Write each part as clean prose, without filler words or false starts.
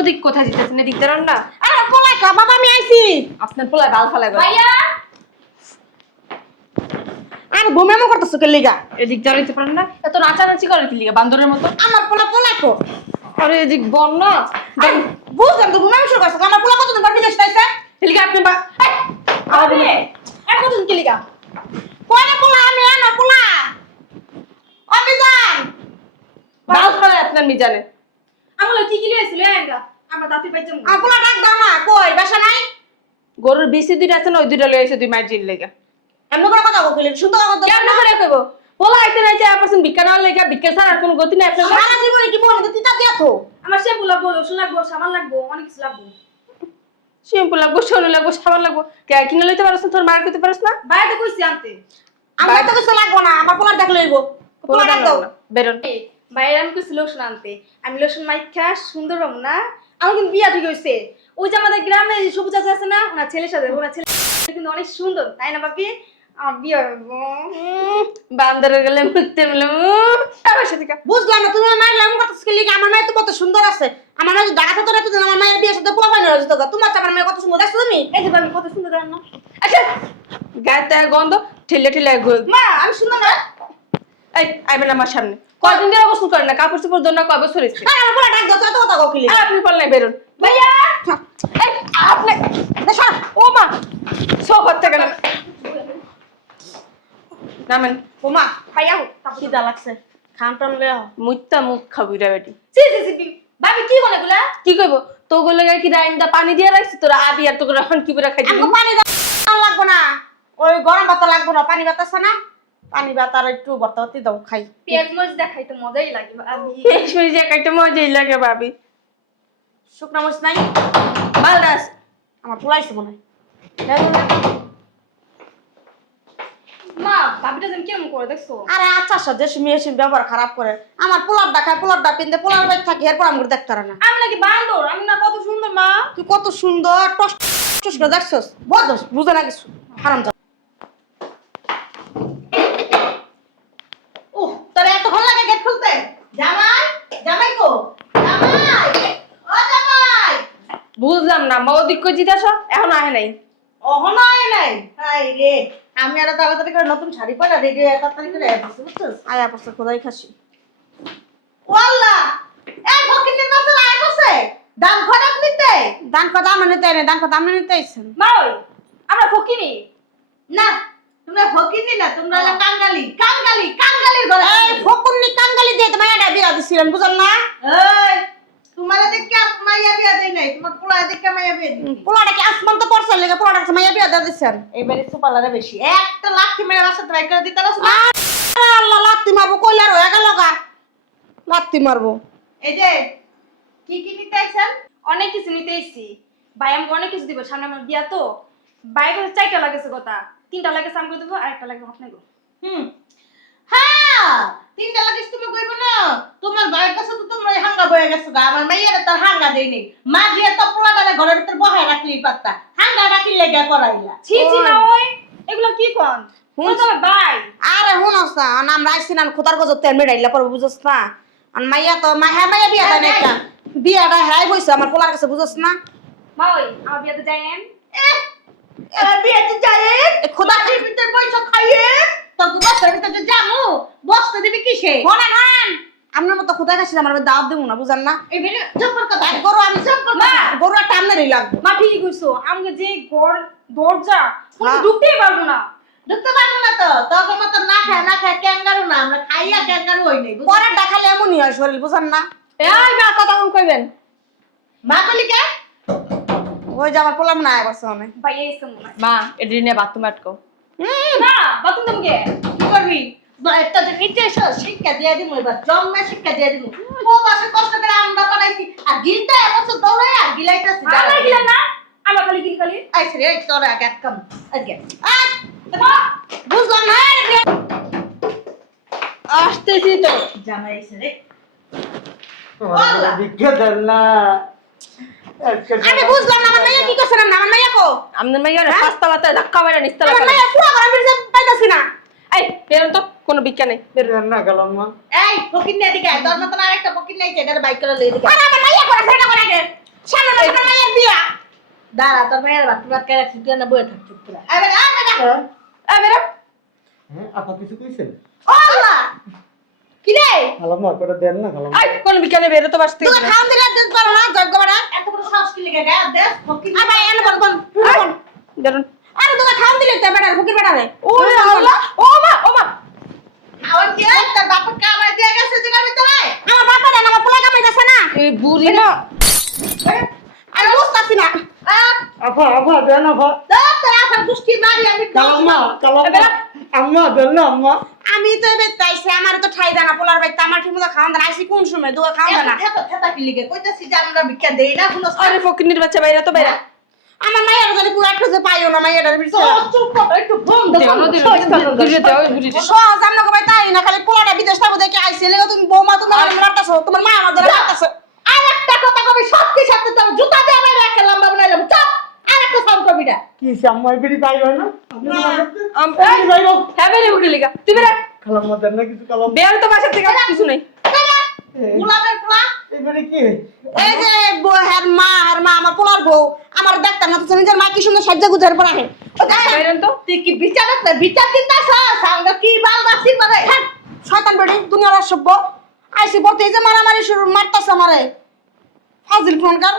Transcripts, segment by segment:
ওদিক কোথায় যেতেছেন? এদিক দাঁড়ান না। আরে পোলাই কা বাবা আমি আইছি। আপনার পোলায় বাল ফালাই গেল। ভাইয়া আর ঘুমামো করতেছ কে লিগা? এদিক দাঁড়াইতে পারেন না? এত নাচানাচি করে কি লিগা বান্দরের মতো? আমার পোলাই কো। আরে এদিক বল না। বুঝলাম তো ঘুমামো শুরু করছ। আমার পোলা কতদিন পর বিদেশ যাইছে? এদিকে আপনি আরে এখন কতদিন কি লিগা? কোনে পোলা আমি না পোলা। আমি যান। বাল ফালাই আপনার মিজানে। আমলা কি কি লইছিল এঙ্গা? আমরা দাপি পাইতাম। আমার পোলা ডাক দাও না। কই বাসা নাই? গরুর বিসি দুইটা আছে না, ওই দুইটা লয়ে এসে দুই মাইর জিল লেগা। এমন করে কথা কইলি শুনতে কথা কেমন করে কইব? পোলা আইতে নাই যে আপনি ভিক্ষা নেওয়ার লেগা, ভিক্ষা ছাড়া আর কোনো গতি নাই আপনার। সারা জীবনে কি বলতে তিতা দিয়া তো? আমার শ্যাম্পু লাগবো, লোশন লাগবো, সাবান লাগবো, অনেক কিছু লাগবো। শ্যাম্পু লাগবো, সোনো লাগবো, সাবান লাগবো। কে কিনে লইতে পারছ না? তোর মার কইতে পারছ না? বাইরে কইছি আনতে। আমার তো কিছু লাগবো না। আমার পোলা ডাক লইব। পোলা ডাক দাও। বেরোন। বাইরে আমি কইছি লোশন আনতে। আমি লোশন মাইখা সুন্দর হব না? আমার কিন্তু বিয়া ঠিক হইছে। ওই যে আমাদের গ্রামে যে সবুজ চাচা আছে না, ওনার ছেলের সাথে, ওনার ছেলে কিন্তু অনেক সুন্দর, তাই না বাপি? আমার বিয়ে হইব। বান্দরে গেলে মুখতে মিলে আমার সাথে কা। বুঝলাম না তুমি আমার লাগু কথা কে লিগা? আমার মাই তো কত সুন্দর আছে। আমার মাই ঢাকা তো না আমার মায়ের বিয়ের সাথে পোলা পাই না হইতো। তোমার আমার মাই কত সুন্দর দেখছো তুমি? এই যে বাপি কত সুন্দর দেখেন না? আচ্ছা গায়ে গন্ধ ঠেলে ঠেলে গোল। মা আমি সুন্দর না? এই আইবেন আমার সামনে। কয়দিন ধরে গোসল করেন না? কাপড় চোপড় দোন না, কয় বছর হইছে? আরে আমার পোলা ডাক দাও তো কথা কইলি। আর আপনি পারলে বেরোন। ভাইয়া এই আপনি দেখো ও মা সোফার থেকে নামেন। ওমা ভাইয়া খিদা লাগছে। খান টান লয়ে আও। মুইতা মুখ খাবি রে বেটি। সি সি সি বাপি কি বলে গুলা? কি কইব? তো গলে কি রাইন্দা পানি দিয়ে রাখছি তোরা আবি আর তোকে এখন কি করে খাই দিবি? আমাকে পানি দাও লাগবো না। ওই গরম ভাত লাগবো না। পানি ভাত আছে না? পানি ভাত আর একটু ভর্তা দাও খাই। পেঁয়াজ মরিচ দেখাইতে মজাই লাগে আমি। এই যে একটা মজাই লাগে ভাবি। শুকনা মরিচ নাই? মালদাস আমার পোলাইছে মনে হয়। মা ভাবিটা যেন কেমন করে দেখছো? আরে আচ্ছা আচ্ছা যে মেশিন ব্যবহার খারাপ করে। আমার পোলার দেখায় পোলার দা পিনতে পোলার বাইক থাকি এরপর আমি দেখতে পারে না। আমি নাকি বান্দর? আমি না কত সুন্দর মা। তুই কত সুন্দর টস টস করে দেখছস। বদস বুঝে না কিছু। হারাম যা। ওহ তোর এত ভালো লাগে গেট খুলতে? জামাই জামাই কো? জামাই ও জামাই বুঝলাম না মা ওদিক কই জিতাস এখন আহে নাই। অহনায় নাই। হাই রে আমি আর তাড়াতাড়ি করে নতুন শাড়ি পরা রেডি হয়ে তাড়াতাড়ি করে আসছি বুঝছস? আয়া পড়ছে খোদাই খাসি। ওয়াল্লাহ এই ফকিনের মাসল আয়া পড়ছে। দান খরাপ নিতে। দান কথা মানে নিতে না, দান কথা আমি নিতে আইছেন। মা ওই আমরা ফকিনি না তোমরা ফকিনি না, তোমরা হলো কাঙ্গালি কাঙ্গালি কাঙ্গালির ঘরে। এই ফকুনি কাঙ্গালি দিয়ে তোমায় এটা বিয়া দিছিলেন বুঝল না? এই তোমারে দেখে মাইয়া বিয়া দেই নাই, তোমার পোলা দেখে মাইয়া বিয়া দিই। পোলাটা কি আসমান তো পড়ছে লাগা পোলাটা কাছে মাইয়া বিয়া দিছেন। এইবারে সুপালারে বেশি একটা লাঠি মেরে বাসা ট্রাই করে দিতে পারছ না? আল্লাহ লাঠি মারবো কইলার হয়ে গেল গা। লাঠি মারবো। এই যে কি নিতে আইছেন? অনেক কিছু নিতে এসেছি। ভাই আমাকে অনেক কিছু দিব, সামনে আমার বিয়া তো। বাইরে 4টা লাগেছে কথা, 3টা লাগেছে আমি দেবো আর একটা লাগবে আপনাকে। হ্যাঁ তিনটা লাগিস তুমি কইব না। তোমার ভাইয়ের কাছে তো তোমরা হাঙ্গা বয়ে গেছো গা। আমার মাইয়ারে তার হাঙ্গা দেইনি। মা দিয়ে তো পোলাটারে ঘরের ভিতর বহায় রাখলি পাত্তা। হাঙ্গা রাখি লেগা করাইলা। ছি ছি না ওই এগুলো কি কোন? ও তো ভাই আরে হুনস না আমরা আইছি না খোদার গজর তেল মেডাইলা পর বুঝছ না। আর মাইয়া তো মাইয়া বিয়া দেয় না একটা। বিয়াটা হেরাই হইছে আমার পোলার কাছে বুঝছ না? মা ওই আমার বিয়াতে যাইেন। বিয়াতে যাইেন খোদা কি ভিতর পয়সা খাইয়েন তো বস্তার ভিতর জামু বস্তা দিবি কিসে? হনান হন আপনার মতো খোদা কাছে আমার দাওয়াত দেব না বুঝান না? এই বিনে জব্বর কথা গরু আমি জব্বর না গরু টামনে রে লাগবে। মা ঠিকই কইছো, আমাকে যে ঘর দরজা কোনো হ্যাঁ। ঢুকতেই পারবো না। ঢুকতে পারবো না তো তখন মতো না খায় ক্যাঙ্গারু না আমরা খাইয়া ক্যাঙ্গারু হই নাই। পরে দেখালে এমনই হয় শরীর বুঝান না? এই মা কথা কম কইবেন। মা বলি কে? ওই যে আমার পোলাম না আইবাস অনেক। ভাই এইসব মনে হয়। মা এডি নিয়ে বাথরুমে আটকো। না বাতুম তোমাকে কি করবি? একটা যে নিচে এসো শিক্ষা দিয়ে দিমু এবার জন্মে শিক্ষা দিয়ে দিমু। ও বাসে কষ্ট করে আমরা বানাইছি আর গিলটা এবছর দৌড়ে আর গিলাইতাছি। আমরা গিলা না, আমরা খালি গিল খালি। আইছে রে তোর আগে কাম আগে মা বুঝলাম না রে আসতেছি তো। জামাই আইছে রে। ভিক্ষা দেন না। আমি বুঝলাম না আমার মাইয়া কি করছ না আমার মাইয়া কো? আপনার মাইয়া পাঁচতলাতে ধাক্কা মেরে নিচতলা আমার ফেলে। মাইয়া পুরো ঘরে বিরছে পাইতাছি না। এই বেরোন তো, কোনো ভিক্ষা নেই বেরোন। রান্না গেলাম মা। এই ফকির নে এদিকে আয় তোর মতন আরেকটা ফকির নাই যে এটার বাইক করে লই এদিকে। আরে আমার মাইয়া করে সেটা করে আগে দাঁড়া তোর মেয়ের বাচ্চা বাচ্চা রাখছি তুই না বয়ে থাকছিস তোরা আরে বেরো হ্যাঁ আপা কিছু কইছেন? ও আল্লাহ কি রে খালাম্মা করে দেন না খালাম্মা। আই কোন বিকানে বেরো তো বাস থেকে তুই খাওন দিলে দিস পারো না জগ বাড়া এত বড় সাহস কি লাগে গায় দেশ ফকির আবার এনে বল বল বেরোন আরে তুই খাওন দিলে তে বেটা ফকির বেটা রে ওরে আল্লাহ ও মা আবার কি তোর বাপা কামাই দিয়ে গেছে জায়গা ভিতরে আমার বাপা না আমার পোলা কামাই যাচ্ছে না এই বুড়ি না আমি বুঝতাছি না আপা আপা দেন আপা। তোর আফার দুষ্টি মারি আমি খালাম্মা খালাম্মা আম্মা দেন না আম্মা। আমি তো এবে তাইছে আমার তো ঠাই দানা পোলার ভাই আমার ঠিকমতো খাওন দানা আইছি কোন সময় দুয়া খাওন দানা থেতা কি লিগে কইতাছি যে আমরা ভিক্ষা দেই না কোনো আরে ফকিনির বাচ্চা বাইরে তো বাইরে আমার মায়ের জানি পুরো একটা যে পাইও না মায়ের ভিতরে চুপ কর একটু বন্ধ সহজ আমরা কই তাই না খালি পোলাটা বিদেশ থাকো দেখে আইছে লেগে তুমি বৌমা তুমি আমার মারতাছো তোমার মা আমার ধরে মারতাছে আর একটা কথা কবি সত্যি সত্যি তোর জুতা দিয়ে আমি একটা লম্বা বানাইলাম চুপ আর একটা সাউন্ড কবি না কি আম্মা বিড়ি পাই হয় না? আপনি হ্যাঁ বেরে উঠে লিগা তুই বেরা খালাম্মা দেন না কিছু খালাম্মা। বের তো বাসা থেকে কিছু নাই গোলামের পোলা এবারে কি? এই যে হের মা আমার পোলার বউ আমার দেখতাম না তো নিজের মা কি সুন্দর সজ্জা গুজার পর আহে বেরেন তো তুই কি বিচারক না বিচার দিতাছ সাঙ্গ কি বাল বাসি পারে শয়তান বেডি দুনিয়ার অসভ্য আইসি বলতে এই যে মারামারি শুরু মারতাছ আমারে ফাজিল ফোনকার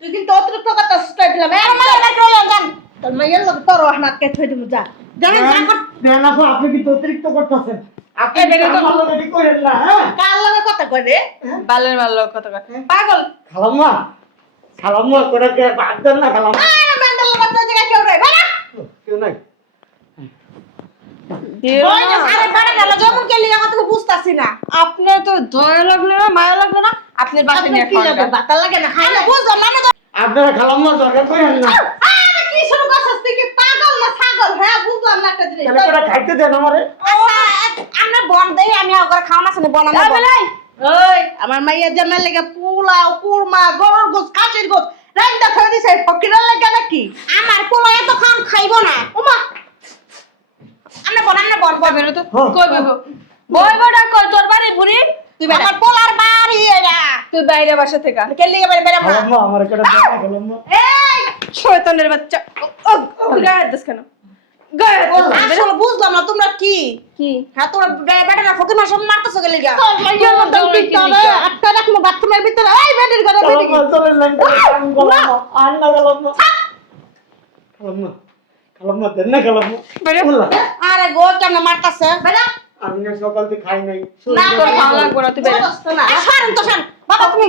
তুই কিন্তু অতিরিক্ত কথা স্টাই দিলাম এর মায়ের বাইরে লয়ে যান তোর মায়ের লোক তোর হাতকে থই দিমু যা দেখেন যা কর দেন আপা আপনি কি অতিরিক্ত করতেছেন? আপনি এবারে তো- আমার লগে ঠিক করেন না হ্যাঁ? কার লগে কথা কই রে বালের ভালো কথা কয় পাগল খালাম্মা খালাম্মা করে কে বাদ দেন না খালাম্মা। আরে মেন্টাল কথা জায়গা কেউ রে বাবা কেউ নাই। ওই যে আরে বাড়া গেল যেমন কে লিয়া কথা বুঝতাছি না আপনার তো দয়া লাগলো না মায়া লাগলো না আপনার বাসা নিয়ে কি লাগে বাতা লাগে না খাই না বুঝলাম না আমি তো আপনারা খালাম্মা দরকার করেন না। আরে কি শুরু করছস তুই কি পাগল না ছাগল হ্যাঁ বুঝলাম না একটা জিনিস তাহলে করে খাইতে দেন আমারে। আচ্ছা আমরা বন দেই আমি আগরে খাওয়া না শুনে বন আমরা বলাই ওই আমার মাইয়া জামাই লাগে পোলাও কুরমা গরুর গোস কাঁচের গোস রাইন্দা থই দিছে ফকিরের লাগে নাকি আমার পোলা এত খান খাইবো না ওমা আমরা বন বেরো তো কই বইবো বইবো ডাক কই তোর বাড়ি বুড়ি তুই বেরা আমার পোলার বাড়ি এরা তুই বাইরে বাসা থেকে কে লিগে বেরে বেরে মা খালাম্মা আমার করে দেন না খালাম্মা। এই শয়তানের বাচ্চা ও গায়ে দস কেন গায়ে আসলে বুঝলাম না তোমরা কি কি হ্যাঁ তোমরা বেটারা ফকির মাস মারতেছো কে লিগা মাইয়ার মতো পিটারে, একটা রাখমু বাথরুমের ভিতরে এই বেটির ঘরে বেটি খালাম্মা চলেন লাইন খালাম্মা আর না খালাম্মা। খালাম্মা খালাম্মা দেন না খালাম্মা। বেরে বললা, আরে গো কেমন মারতাছে বেটা আমি না সকাল থেকে খাই নাই। না তোর ভালো লাগবে না তুই বেরে সরেন তো সরেন বাবা তুমি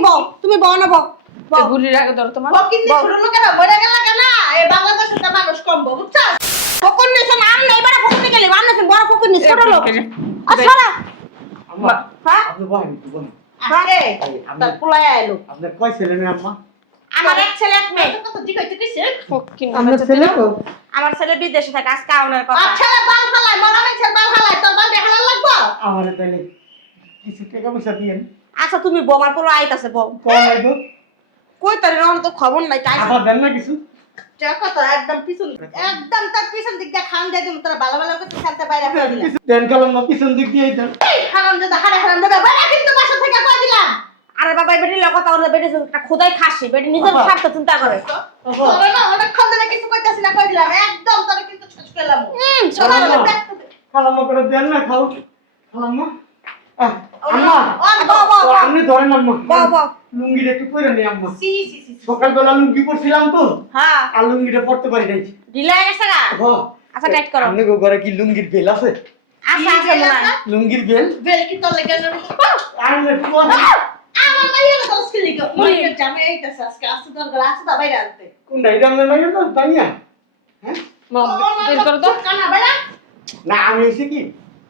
বউ না বউ তুই বুড়ির আগে ধরো তোমার ফকির নি শুরু কেন মরে গেল কেন এই বাংলাদেশে তো মানুষ কম বুঝছস ফকির নি শুন আম নাই বড় ফকির গেলে মানুষ বড় ফকির নি ছোট লোক আসরা আম্মা হ্যাঁ আপনি বলেন একটু বলেন। আরে তার পোলায় আইলো আপনার কয় ছেলে মেয়ে আম্মা? আমার এক ছেলে এক মেয়ে কত জিগাইতে কইছে ফকিন আপনার ছেলে তো আমার ছেলে বিদেশে থাকে আজকে আউনের কথা আচ্ছা বাল ফালাই মরা মেছের বাল ফালাই তোর বাল দেখালা লাগবো আমারে তাইলে কিছু টাকা পয়সা দিয়েন। আচ্ছা তুমি বউ আমার পোলা আইতাছে বউ কম আইবো? কই তার রন তো খবর নাই তাই আবার দেন না কিছু? কথা একদম পিছন একদম তার পিছন দিক দিয়ে খান দিয়ে দিম তোরা ভালো ভালো করে খেলতে বাইরে ফেলে দিলাম দেন খালাম্মা পিছন দিক দিয়ে দেন। খালাম যে হারে হারাম দেবে বাইরে কিন্তু বাসা থেকে কই দিলাম আরে বাবা বেটি লোক কথা ওর বেটি একটা খোদাই খাসি বেটি নিজের স্বার্থ চিন্তা করে তোরা না অনেক খান দিলে কিছু কইতাছি না কই দিলাম একদম তোরা কিন্তু শেষ করলাম খালাম্মা করে দেন না খাও। খালাম্মা আম্মা বাবা আপনি ধরেন আম্মা। বাবা লুঙ্গিটা একটু পরে নেই আম্মা। সি সি সি সকালবেলা লুঙ্গি পরছিলাম তো হ্যাঁ আর লুঙ্গিটা পরতে পারি নাই। ঢিলা গেছে গা আচ্ছা টাইট করো আপনি ঘরে কি লুঙ্গির বেল আছে? আচ্ছা আচ্ছা মনে হয় লুঙ্গির বেল বেল কি তোর লাগে আনলে আমার মাইয়া তো স্কিলি কো মনে জামে এইতাছে আজকে আসতে দরকার আছে তা বাইরে আনতে কোনটা এটা আমরা লাগে তো তাইয়া হ্যাঁ মা বের করো তো কানা বাইরা না আমি এসে কি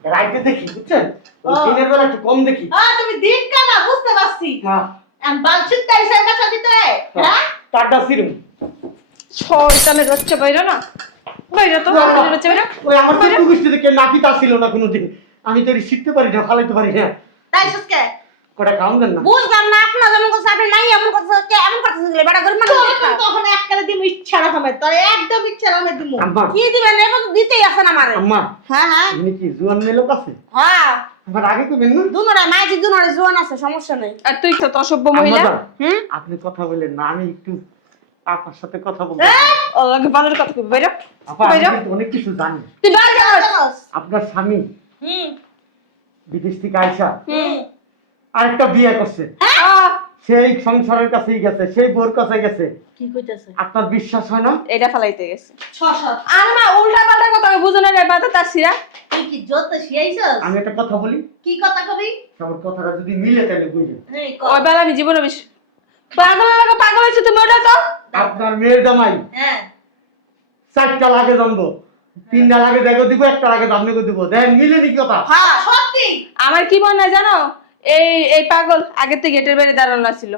রাইতে দেখি বুঝছেন ওই দিনের বেলা একটু কম দেখি। তুমি দিন কানা বুঝতে পারছি হ্যাঁ আমি বালছিত তাই সাই বাসা ভিতরে হ্যাঁ টাটা সিরুম শয়তানের বাচ্চা বাইরে না বাইরে তো ফকিনের বাচ্চা বাইরে ওই আমার তো কুকুরটি থেকে নাকি তা ছিল না কোনোদিন। আমি তো শিখতে পারি না ফালাইতে পারি না। তাই সসকে কটা খাওন দেন না? বুঝলাম না আপনার যেমন কথা আপনি নাই এমন কথা কে এমন কথা দিলে বড় গরিব মানুষ তখন এক করে দিমু ইচ্ছা রাখমে তোর একদম ইচ্ছা রাখমে দিমু আম্মা কি দিবেন এখন দিতেই আছেন আমারে আম্মা হ্যাঁ হ্যাঁ আপনি কি জুয়ান মেয়ে লোক আছে? হ্যাঁ আমার আগে কইবেন না? দুনোরে মাইজি দুনোরে জোয়ান আছে সমস্যা নেই আর তুই তো অসভ্য মহিলা আম্মা, হুম আপনি কথা বলেন না আমি একটু আপনার সাথে কথা বলবো। ওর লগে বালের কথা কইবি বাইরে আপা, আমি বাইরে কিন্তু অনেক কিছু জানি। তুই বাইরে যাস আপনার স্বামী হুম বিদেশ থেকে আইসা হুম আরেকটা বিয়ে করছে, সেই সংসারের কাছেই গেছে, সেই বোর কাছে গেছে। কি কইতাছে আপনার বিশ্বাস হয় না? এটা ফালাইতে গেছে 600 আর মা উল্টা পাল্টা কথা আমি বুঝো না রে বাতা তাসিরা তুই কি যত শিয়াইছস আমি একটা কথা বলি, কি কথা কবি আমার কথাটা যদি মিলে তাহলে বুঝলেন। এই ওই বেলা আমি জীবনে বেশি পাগলের লাগে পাগল হয়েছে তুমি ওটা তো আপনার মেয়ের জামাই হ্যাঁ 4টা লাগে জানবো, 3টা লাগে দেখো দিব, একটা লাগে আপনাকে দিব, দেখেন মিলে নি কথা। হ্যাঁ সত্যি আমার কি মনে হয় জানো এই এই পাগল আগে থেকে গেটের বাইরে দাঁড়ানো ছিল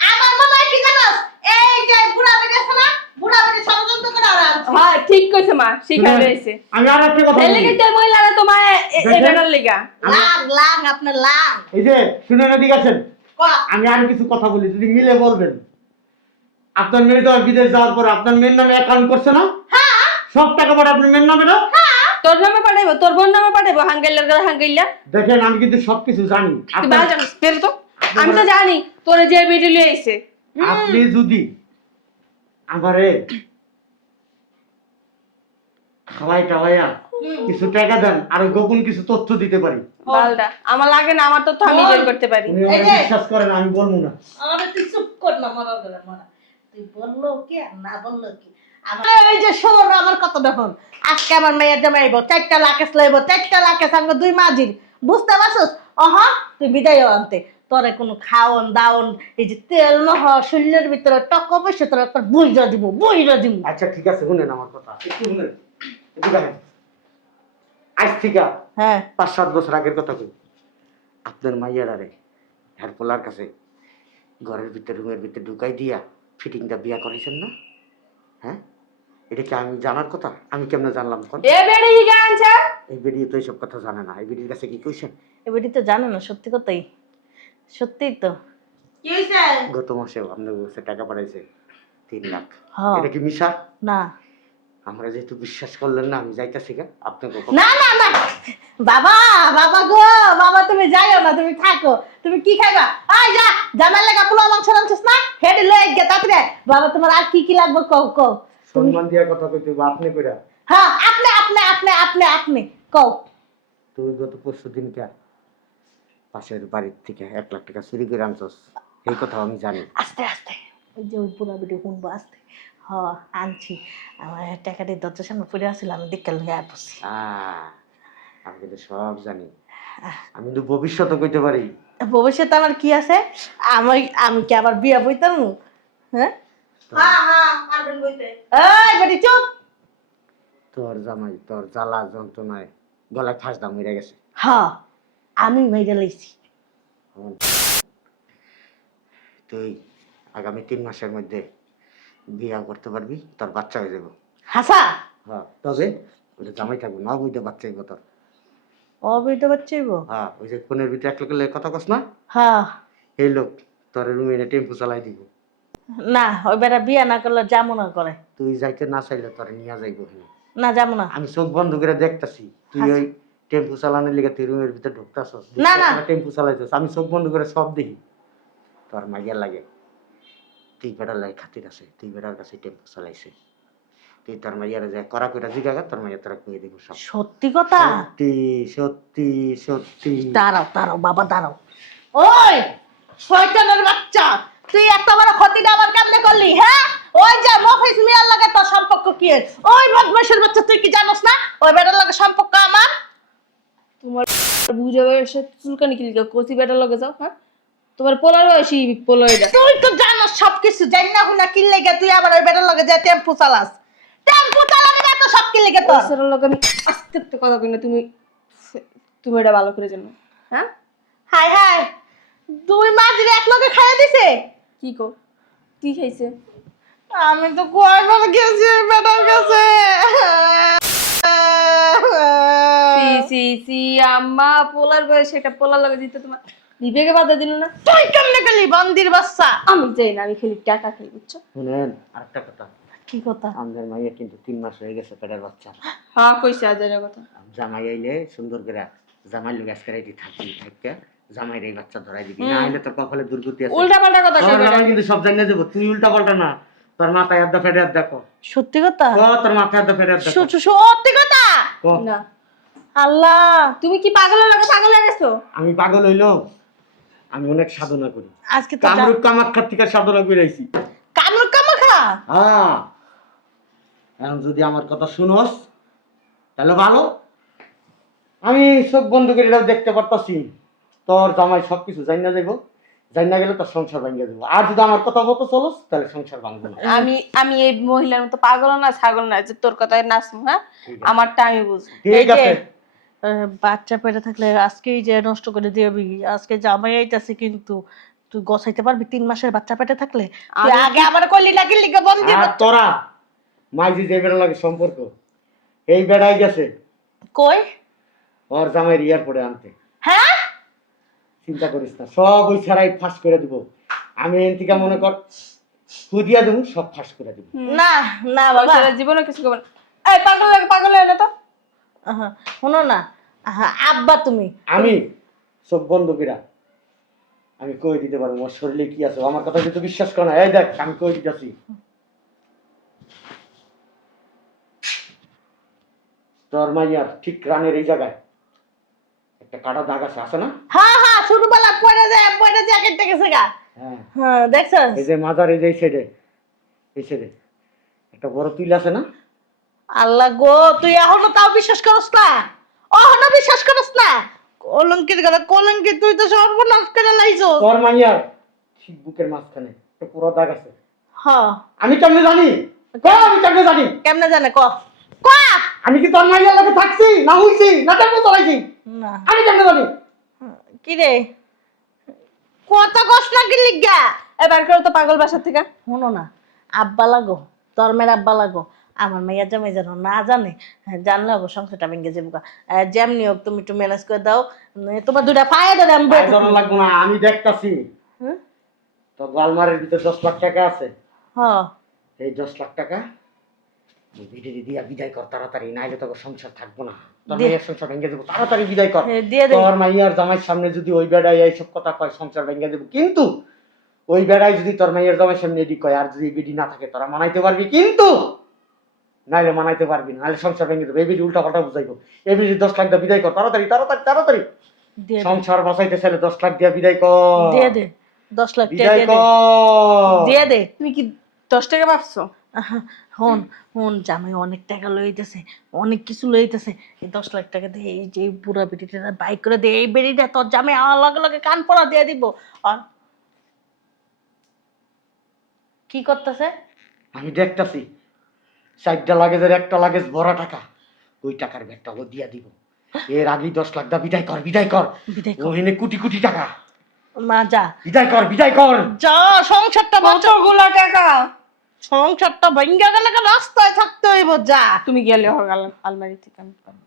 আমার মনে হয় কি জানোস এই যে বুড়া বেটা আছে না বুড়া বেটা ষড়যন্ত্র করে আর আনছে হ্যাঁ ঠিক কইছে মা শিখাই শুনেন, রয়েছে আমি আর একটা কথা এর বলি। লেগে তো মহিলারা তোমার এই দেখেন। বেটার লেগা লাং লাং আপনার লাং এই যে শুনেন এদিকে আছেন, ক আমি আর কিছু কথা বলি, যদি মিলে বলবেন। আপনার মেয়ে তো বিদেশ যাওয়ার পর আপনার মেয়ের নামে অ্যাকাউন্ট করছে না? হ্যাঁ সব টাকা পড়ে আপনার মেয়ের নামে না? তোর নামে পাঠাইবো তোর বোন নামে পাঠাইবো হাঙ্গাইলার করে হাঙ্গাইলা দেখেন আমি কিন্তু সবকিছু জানি। তুই আপনার- ভালো জানিস বের তো আমি তো জানি তোরে যে ভিডিও লিয়ে আইছে আপনি যদি আমারে খাওয়াই টাওয়াইয়া কিছু টাকা দেন আর গোপন কিছু তথ্য দিতে পারি। বালটা আমার লাগে না আমার তো আমি বের করতে পারি উনি এই আমাকে যে- বিশ্বাস করেন, আমি বলবো না। আমারে তুই চুপ কর না মরার করে মরা তুই বললো কি আর না বললো কি আমার এই যে শোন আমার কত দেখুন আজকে আমার মেয়ের জামাই আইবো 4টা লাকেশ লইবো 4টা লাকেশ আঙ্গ 2 মাজির বুঝতে পারছস তুই বিদায় আনতে তোরে কোনো খাওন দাওন এই যে তেল মহ শরীরের ভিতরে টক বসে তোর একটা বুইরা দিব আচ্ছা ঠিক আছে, শুনেন আমার কথা একটু শুনেন। এদিকে আসেন। আজ থেকে হ্যাঁ 5-7 বছর আগের কথা কই, আপনার মাইয়ারারে হেয়ার পোলার কাছে ঘরের ভিতরে রুমের ভিতরে ঢুকাই দিয়া ফিটিংটা বিয়া করেছেন না? হ্যাঁ, এটা কি আমি জানার কথা? আমি কেমনে জানলাম? কোন এ বেড়ি হিগা আনছে এই বেরিয়ে তো এইসব কথা জানে না। এই বেরির কাছে কি কইছেন? এবারে তো জানো না সত্যি কথাই সত্যিই তো কি হইছে গত মাসে আপনার কাছে টাকা পাঠাইছে 3 লাখ। হ্যাঁ। এটা কি মিশা? না আমরা যেহেতু বিশ্বাস করলেন না, আমি যাইতাছি গা আপনাকে। না না না বাবা বাবা গো বাবা তুমি যাইও না তুমি থাকো তুমি কি খাইবা আই যা জামাই লাগা পোলা মাংস রাঁধছিস না হেডে লয়ে গে তাতরে বাবা তোমার আর কি কি লাগবে কও কও সম্মান দিয়া কথা কইতে হবে, আপনি কইরা। হ্যাঁ আপনি কও তুই গত পরশু দিন কে পাশের বাড়ির থেকে 1 লাখ টাকা চুরি করে আনছস, এই কথা আমি জানি। আস্তে আস্তে ওই যে ওই পুরা ভিডিও শুনবো আস্তে আনছি আমার টাকাটি দরজার সামনে পড়ে আসছিল আমি দেখে লইয়া বসি আমি কিন্তু সব জানি, আমি কিন্তু ভবিষ্যৎ কইতে পারি। ভবিষ্যতে আমার কি আছে আমি আমি কি আবার বিয়া বইতাম হ্যাঁ পারবেন বইতে এই বেটি চুপ তোর জামাই তোর জ্বালা যন্ত্রণায় গলায় ফাঁস দাম মেরে গেছে। হ্যাঁ আমি মেরে লইছি তুই আগামী 3 মাসের মধ্যে বিয়া করতে পারবি, তোর বাচ্চা হয়ে যাবো। হাসা হ্যাঁ, তবে ওটা জামাই থাকবো না, বুঝতে বাচ্চা হইব তোর। অবৈধ বাচ্চাইব হ্যাঁ, ওই যে ফোনের ভিতরে 1 লোকের কথা কস না, হ্যাঁ এই লোক তোর রুমে এনে টেম্পু চালাই দিব। না ওই বেটা বিয়া না করলে যাবো না করে তুই যাইতে না চাইলে তোর নিয়ে যাইবো। না যাবো না আমি চোখ বন্ধ করে দেখতাছি তুই ওই টেম্পু চালানোর লিগে তুই রুমের ভিতরে ঢুকতাছস, না, না। টেম্পু চালাইছস, আমি চোখ বন্ধ করে সব দেখি। তোর মাইয়ার লাগে তুই বেটার লাগে খাতির আছে, তুই বেটার কাছে টেম্পু চালাইছে, তুই তোর মাইয়ারে যায় করা কইরা জিগাগা, তোর মাইয়া তোরা কইয়ে দিব সব। সত্যি কথা সত্যি সত্যি সত্যি। দাঁড়াও বাবা দাঁড়াও ওই শয়তানের বাচ্চা তুই এত বড় ক্ষতিটা আমার কেমনে করলি হ্যাঁ ওই যে মফিজ মিয়ার লাগে তোর সম্পর্ক কি ওই বদমাশের বাচ্চা তুই কি জানোস না ওই বেটার লাগে সম্পর্ক আমার তোমার বুঝে বয়সে চুলকানি কি লিখা কোচি বেটার লগে যাও হ্যাঁ তোমার পোলার বয়সী পোলো এটা তুই তো জানোস সবকিছু জানি না হুনা কি লেগে তুই আবার ওই বেটার লাগে যা টেম্পু চালাস টেম্পু চালাবি না তো সব কি লেগে তোর ওর লগে আমি আস্তে আস্তে কথা কই না তুমি তুমি এটা ভালো করে জানো হ্যাঁ হাই হাই দুই মাঝির এক লগে খাইয়া দিছে কি কো কি খাইছে আমি তো কয়বার গেছি ওই বেটার কাছে সি সি সি আম্মা পোলার বয়সে এটা পোলার লগে দিতে তোমার বিবেকে বাধা দিল না তুই কেমনে গেলি বন্দির বাচ্চা আমি যাই না আমি খালি টাকা খাই বুঝছো শুনেন আরেকটা কথা, কি কথা আমাদের মাইয়া কিন্তু 3 মাস হয়ে গেছে পেটের বাচ্চা। হ্যাঁ কইছে আজারের কথা জামাই আইলে সুন্দর করে জামাই লোক আজকে রাইতে থাকবি, থাকতে জামাইর এই বাচ্চা ধরাই দিবি, না আইলে তোর কপালে দুর্গতি আছে। উল্টা পাল্টা কথা তোর কইবে আমি কিন্তু সব জানিয়ে দেবো, তুই উল্টা পাল্টা না, তোর মাথায় আড্ডা ফেটে দেখো সত্যি কথা তোর মাথায় আড্ডা ফেটে দেখো সত্যি কথা না আল্লাহ তুমি কি পাগল হয়ে গেছো? আমি পাগল হইলো আমি অনেক সাধনা করি আজকে তো কামরূপ কামাখ্যার থেকে সাধনা করে আইছি কামড় কামাখা হ্যাঁ এখন যদি আমার কথা শুনোস তাহলে ভালো আমি সব বন্ধু করে এটাও দেখতে পারতাছি তোর জামাই সবকিছু জানি না যাইব জানি না গেলে তোর সংসার ভাঙিয়ে দেবো আর যদি আমার কথা মতো চলোস তাহলে সংসার ভাঙবো না আমি এই মহিলার মতো পাগল না ছাগল না যে তোর কথায় নাচবো। হ্যাঁ, আমারটা আমি বুঝবো। ঠিক আছে বাচ্চা পেটে থাকলে আজকেই যে নষ্ট করে দিবি আজকে জামাই আইতাছে কিন্তু তুই গছাইতে পারবি 3 মাসের বাচ্চা পেটে থাকলে তুই আগে আমার কইলি না কিলি কে বন্ধ আর তোরা মাইজি যে বেড়া লাগে সম্পর্ক এই বেড়াই গেছে কই ওর জামাইয়ের এয়ারপোর্টে আনতে হ্যাঁ চিন্তা করিস না সব ওই ছাড়াই ফাঁস করে দিব আমি এনতিকা মনে কর খুদিয়া দেবো সব ফাঁস করে দিব না না বাবা সারা জীবনে কিছু করবে না। এই পাগল হয়ে না তো। শোনো না আব্বা তুমি আমি সব বন্ধুকেরা আমি কই দিতে পারবো ওর শরীরে কি আছে ও আমার কথা যদি বিশ্বাস করে না এই দেখ আমি কই দিতেছি তোর মাইয়ার ঠিক রানের এই জায়গায় একটা কাটা দাগ আছে না হ্যাঁ হ্যাঁ ছোটবেলা পড়ে যায় কেটে গেছে গা হ্যাঁ হ্যাঁ দেখছস এই যে মাজার এই যে এই সাইডে একটা বড় তুইল আছে না আল্লাহ গো তুই এখনো তাও বিশ্বাস করস না এখনো বিশ্বাস করস না কলঙ্কির কথা কলঙ্কি তুই তো সর্বনাশ করে লাইছস তোর মাইয়ার ঠিক বুকের মাঝখানে একটা পুরো দাগ আছে হ্যাঁ আমি কেমনে জানি আমি কেমনে জানি কেমনে জানে ক ক আমি কি তোর মাইয়ার লগে থাকছি না হইছি না কেমন চলাইছি না আমি কেমনে জানি কি রে কত কষ্ট কি লিগা এবার করে তো পাগল বাসা থেকে। শোনো না আব্বা লাগো তোর মেয়ের আব্বা লাগো আমার মেয়ের জামাই যেন না জানে জানলে অবশ্য সংসারটা ভেঙে যাবো যেমনি হোক তুমি একটু ম্যানেজ করে দাও তোমার দুটা পায়ে ধরে আমি পায়ে ধরা লাগবো না আমি দেখতাছি হ্যাঁ তো আলমারির ভিতরে 10 লাখ টাকা আছে হ্যাঁ এই 10 লাখ টাকা বিদায় দিয়া বিদায় কর তাড়াতাড়ি নাইলে তোর সংসার থাকবো না তোর মাইয়ার সংসার ভেঙে যাবো তাড়াতাড়ি বিদায় কর দিয়ে দে তোর মাইয়ার জামাইয়ের সামনে যদি ওই বেড়াই এইসব কথা কয় সংসার ভেঙে যাবো কিন্তু ওই বেড়াই যদি তোর মাইয়ার জামাইয়ের সামনে এডি কয় আর যদি বিডি না থাকে তোরা মানাইতে পারবি কিন্তু নাইলে মানাইতে পারবি না নাইলে সংসার ভেঙে যাবো এই বিডি উল্টা পাল্টা বুঝাইবো এই বিডি 10 লাখ দিয়ে বিদায় কর তাড়াতাড়ি তাড়াতাড়ি তাড়াতাড়ি দিয়ে সংসার বাঁচাইতে চাইলে 10 লাখ দিয়ে বিদায় কর দিয়ে দে 10 লাখ টাকা বিদায় দিয়ে দে কর দিয়ে দে তুমি কি 10 টাকা ভাবছো? হন জামাই অনেক টাকা লইতেছে অনেক কিছু লইতেছে এই 10 লাখ টাকা দিয়ে এই যে বুড়া বেটিটা বাইক করে দে এই বেটিটা তোর জামাই আমার লগে লগে কান পড়া দিয়ে দিব আর কি করতেছে আমি দেখতাছি 4টা লাগেজের একটা লাগেজ ভরা টাকা ওই টাকার ব্যাগটা ও দিয়া দিব এর আগেই 10 লাখ দা বিদায় কর বিদায় কর ওহিনে কোটি কোটি টাকা মা যা বিদায় কর যা সংসারটা বাঁচো কতগুলো টাকা? সংসারটা ভাঙ্গা গেলে রাস্তায় থাকতে হইব যা তুমি গেলে হবে আলমারি থেকে আমি পারবো।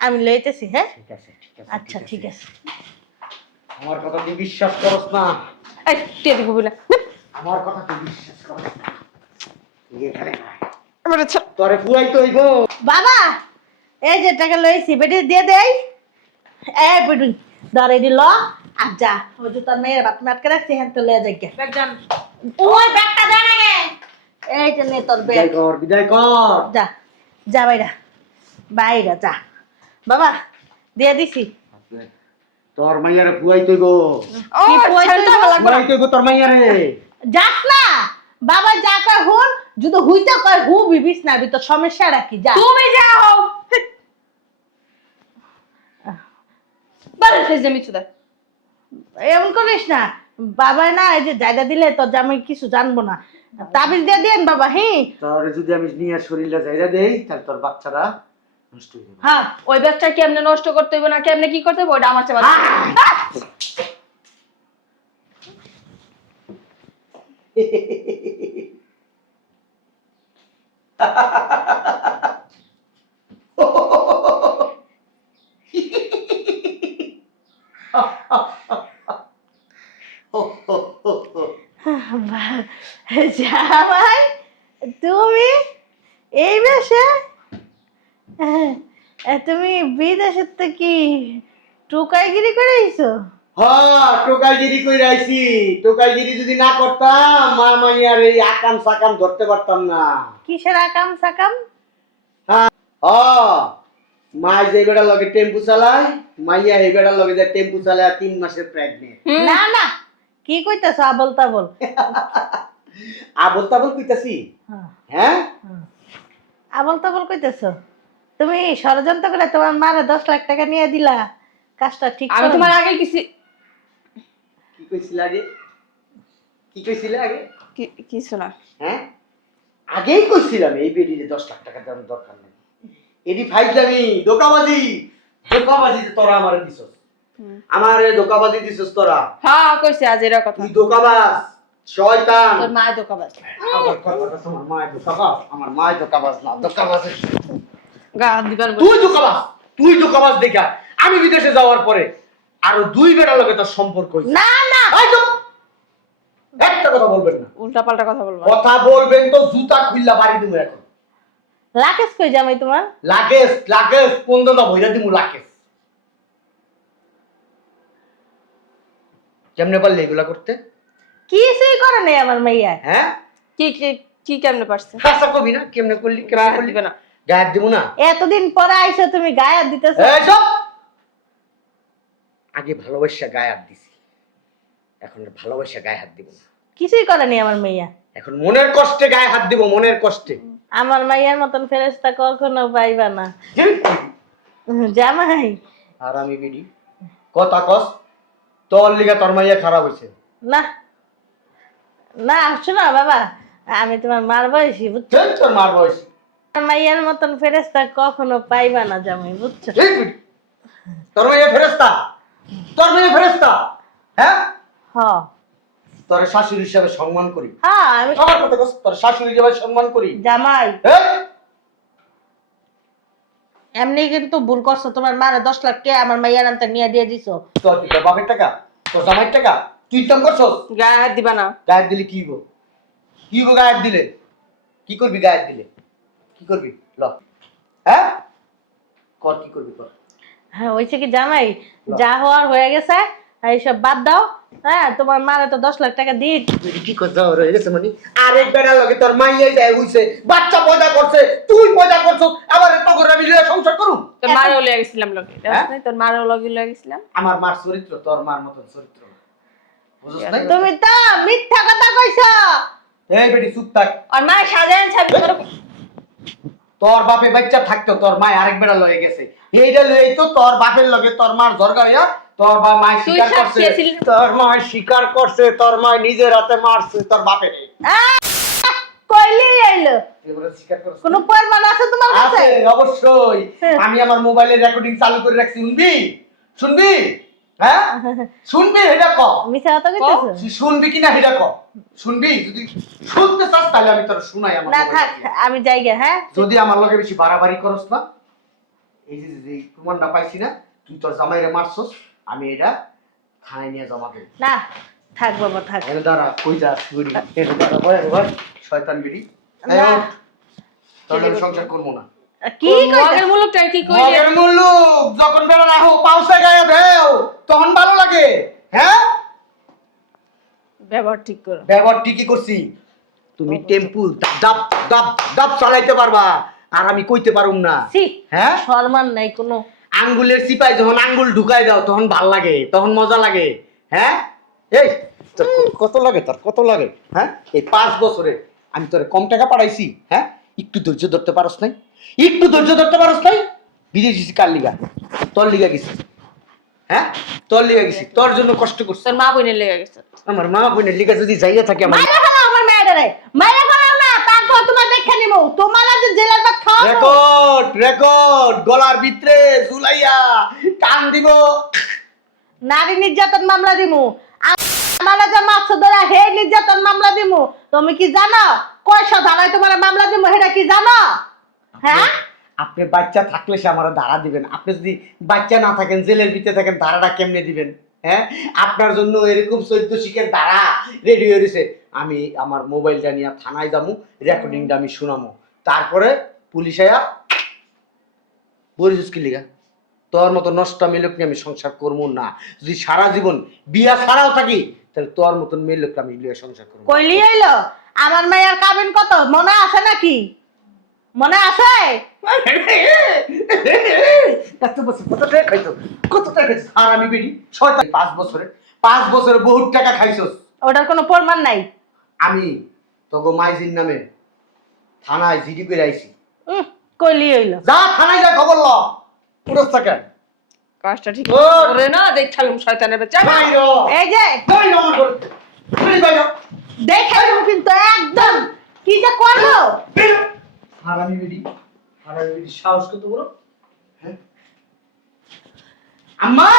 আমি লইতেছি হ্যাঁ ঠিক আছে আচ্ছা ঠিক আছে আমার কথা তুই বিশ্বাস করস না এই টেডি কবিলা আমার কথা তুই বিশ্বাস করস না তুই এখানে আয়। আমার তোরে পুরাইতে হইব বাবা এই যে টাকা লইছি বেটি দিয়ে দেই এই বেটি ধরে দিল আর যা ওই যে তোর মেয়ের বাত মাটকে রাখছি হ্যাঁ তো লয়ে যাই গে ব্যাগজান ওই ব্যাগটা দে না গে এই যে নে তোর ব্যাগ বিদায় কর যা যা বাইরা যা বাবা দিয়ে দিছি তোর মাইয়ারে পুরাইতে হইব ও কি পয়সা ছেলেটা দিবা? ভালো করে পুরাইতে হইব তোর মাইয়ারে যাস না বাবা যা কয় হুন যদি হুইতে কয় হু বিবিস না ভিতর সমস্যা রাখি যা তুমি যাও বারে ফেজ আমি চুদা এমন করিস না বাবা না এই যে জায়গা দিলে তোর জামাই কিছু জানবো না তাবিজ দিয়ে দেন বাবা হ্যাঁ তোর যদি আমি নিয়ে শরীরটা যাইরা দেই তাহলে তোর বাচ্চারা নষ্ট হয়ে যাবে হ্যাঁ ওই ব্যাগটা কেমনে নষ্ট করতে হইব না কেমনে কি করতে হইব ওটা আমার চেয়ে ভালো। জামাই তুমি এই বেশে তুমি বিদেশের থেকে টুকাইগিরি করে আইছো হ্যাঁ টোকাইগিরি কইরা আইছি। টোকাইগিরি যদি না করতাম মা মাইয়ার এই আকাম সাকাম ধরতে পারতাম না। কিসের আকাম সাকাম? মা যে বেড়ার লগে টেম্পু চালায়, মাইয়া এই বেড়ার লগে যে টেম্পু চালায় 3 মাসের প্রেগনেন্ট। না না, কি কইতাছো আবল তাবল? আবল তাবল কইতাছি? হ্যাঁ আবল তাবল কইতাছো? তুমি ষড়যন্ত্র করে তোমার মারে 10 লাখ টাকা নিয়ে দিলা, কাজটা ঠিক আমি করো। তোমার আগে কিছু কি কইছিলা আগে? কি কইছিলা আগে? কিছু না। হ্যাঁ আগেই কইছিলাম এই বেডিরে 10 লাখ টাকা দেওয়ার দরকার নেই। এডি ফাইজলামি, ধোঁকাবাজি। ধোঁকাবাজি তোরা আমারে দিছস। আমারে ধোঁকাবাজি দিছস তোরা। হ্যাঁ কইছে আজ এর কথা। তুই ধোঁকাবাজ, শয়তান। তোর মা দোকাবাজ। আমার কথা তোমার মা ধোঁকাবাজ, আমার মা ধোঁকাবাজ না, ধোঁকাবাজ। গা দিবার তুই ধোঁকাবাজ, তুই ধোঁকাবাজ দেখা আমি বিদেশে যাওয়ার পরে আরো 2 বেটার লগে তোর সম্পর্ক হইছে। না না, এই চুপ! একটা কথা বলবেন না। উল্টা পাল্টা কথা বলবা। কথা বলবেন তো জুতা খুললা বাড়ি দিমু এখন। লাকেশ কই জামাই তোমার? লাগেজ লাগেজ 15টা ভইরা দিমু লাগেজ। কেমনে পারলে এগুলা করতে? কিছুই করে নাই আমার মাইয়া। হ্যাঁ কি কি কি কেমনে পারছে? কাঁচা কবি না কেমনে করলি? কেমনে গায়ে করলি? দিবে না। গায়ে দিব না। এতদিন পরে আইছো তুমি গায়ে হাত দিতেছো? এই সব আগে ভালোবাসা গায়ে হাত দিছি, এখন আর ভালোবাসা গায়ে হাত দিব না। কিছুই করে নাই আমার মাইয়া। এখন মনের কষ্টে গায়ে হাত দিব, মনের কষ্টে। আমার মাইয়ার মতন ফেরেশতা কখনো পাইবা না জামাই। আর আমি বিডি কথা কস, তোর লিগা তোর মাইয়া খারাপ হইছে। না না, শোনো বাবা, আমি তোমার মার বয়সী, বুঝছো? তোর মার বয়স। আমার মাইয়ার মতন ফেরেশতা কখনো পাইবা না জামাই, বুঝছো? তোর মাইয়া ফেরেশতা, তোর মাইয়া ফেরেশতা। হ্যাঁ হ তোর শাশুড়ি হিসাবে সম্মান করি। হ্যাঁ, আমি আমার কথা কস, তোর শাশুড়ি হিসাবে সম্মান করি। জামাই এই, এমনি কিন্তু ভুল করছো, তোমার মারে 10 লাখ টাকা আমার মাইয়ার আনতে নিয়ে দিয়ে দিছো। তোর কি তোর বাপের টাকা, তোর জামাইয়ের টাকা তুই ইনকাম করছস? গায়ে হাত দিবা না। গায়ের দিলে কি গো? কি গো গায়ের দিলে? কি করবি গায়ের দিলে? কি করবি? ল হ্যাঁ কর, কি করবি কর। হ্যাঁ হয়েছে কি জামাই, যা হওয়ার হয়ে গেছে, এইসব বাদ দাও। হ্যাঁ, তোমার মারে তো 10 লাখ টাকা দিই। তুই কি কথা রয়ে গেছে মানে? আরেক বেড়ার লগে তোর মাইয়াই যায় হইছে, বাচ্চা পয়দা করছে, তুই পয়দা করছস, আবার তো করে আমি লিয়ে সংসার করুম। তোর মারও লয়ে গেছিলাম লগে। হ্যাঁ? তোর মারও লগে লয়ে গেছিলাম। আমার মার চরিত্র তোর মার মতন চরিত্র না। বুঝছস না? তুমি তো মিথ্যা কথা কইছো। এই বেটি চুপ থাক। আর মা সাজান ছাবি তোর তোর বাপে বাচ্চা থাকতো, তোর মা আরেক বেড়া লয়ে গেছে, এইটা লয়েই তো তোর বাপের লগে তোর মার ঝরগা হইয়া তোর বা মা তুই স্বীকার করছে, সাক্ষী আছিলি। তোর মা স্বীকার করছে তোর মা নিজের হাতে মারছে তোর বাপের। কইলি আইলো, এবারে স্বীকার করছে। কোনো প্রমাণ আছে তোমার কাছে? আছে অবশ্যই। আমি আমার মোবাইলে রেকর্ডিং চালু করে রাখছি, শুনবি? শুনবি? হ্যাঁ শুনবি? এটা ক। মিথ্যা কথা কইতেছো? তুই শুনবি কিনা এটা ক। শুনবি? যদি শুনতে চাস তাহলে আমি তোর শুনাই আমার না মোবাইল থাক, থেকে। আমি যাইগে। হ্যাঁ, যদি আমার লগে বেশি বাড়াবাড়ি করস না, এই যে যে প্রমাণটা পাইছি না, তুই তোর জামাইরে মারছস, আমি এটা থানায় নিয়ে জমা দেব। না থাক বাবা থাক। এনে দাঁড়া, কই যাস বুড়ি? এনে দাঁড়া, ভয় শয়তান বিড়ি। না। তাহলে আমি সংসার করবো না। কি মগের কইতাছ? মুলুকটা কি কইলি? মগের মুল্লুক যখন বেড়া রাখো পাউসে গায়ে দেও তখন ভালো লাগে। হ্যাঁ ব্যবহার ঠিক করো। ব্যবহার ঠিকই করছি। তুমি টেম্পুল দাপ দাপ দাপ চালাইতে পারবা, আর আমি কইতে পারুম না। ছি, হ্যাঁ সম্মান নাই কোনো। আঙ্গুলের চিপায় যখন আঙ্গুল ঢুকাই দাও তখন ভাল লাগে, তখন মজা লাগে। হ্যাঁ এই তোর কত লাগে, তোর কত লাগে? হ্যাঁ এই 5 বছরে আমি তোরে কম টাকা পাঠাইছি? হ্যাঁ একটু ধৈর্য ধরতে পারস নাই? একটু ধৈর্য ধরতে পারস নাই? বিদেশ গেছি কার লিগা? তোর লিগা গেছি। হ্যাঁ তোর লিগা গেছি, তোর জন্য কষ্ট করছি। তোর মা বোনের লেগে গেছে। আমার মা বোনের লিগা যদি যাইয়া থাকে আমার মাইরা ফেলো আমার মেয়েটারে, মাইরা ফেলো না, তারপর তোমার দেখে নিব। তোমার আজ জেলার ভাত খাওয়াবো। রেকর্ড রেকর্ড গলার ভিতরে ঝুলাইয়া টান দিব। নারী নির্যাতন মামলা দিমু। আমার যে মাছ ধরা হে নির্যাতন মামলা দিমু। তুমি কি জানো কয়শো ধারায় তোমার মামলা দিমু, সেটা কি জানো? হ্যাঁ, আপনি বাচ্চা থাকলে সে আমার ধারা দিবেন, আপনি যদি বাচ্চা না থাকেন জেলের ভিতরে থাকেন ধারাটা কেমনে দিবেন? হ্যাঁ আপনার জন্য এরকম 14 শিখের ধারা রেডি হয়ে রয়েছে। আমি আমার মোবাইলটা নিয়ে থানায় যাবো, রেকর্ডিংটা আমি শোনামো, তারপরে পুলিশ আয়া বলিস কি লিগা তোর মতো নষ্ট মেয়ে নিয়ে আমি সংসার করবো না। যদি সারা জীবন বিয়া ছাড়াও থাকি তাহলে তোর মতন মেয়ে লোককে আমি লিয়ে সংসার করবো। কইলি আইলো আমার মায়ের কাবিন কত মনে আছে নাকি? মনে আছে? এত বছর কত টাকা খাইছো, কত টাকা খাইছো? আর আমি বেরি 5 বছরে বহুত টাকা খাইছস। ওটার কোনো প্রমাণ নাই। আমি তোকে মাইজির নামে থানায় জিডি করে আইছি। কইলি আইলো যা থানায় যা খবর ল। পুরো টাকা কাজটা ঠিক ওঠ। করে না দেখালুম শয়তানের বাচ্চা। বাইরো এই যে বাইরো আমার ঘরে তুই বাইরো দেখাইলো কিন্তু একদম কি যে করলো। বাইরো। হারামি বেরি সাহস কত বড়, হ্যাঁ? আম্মা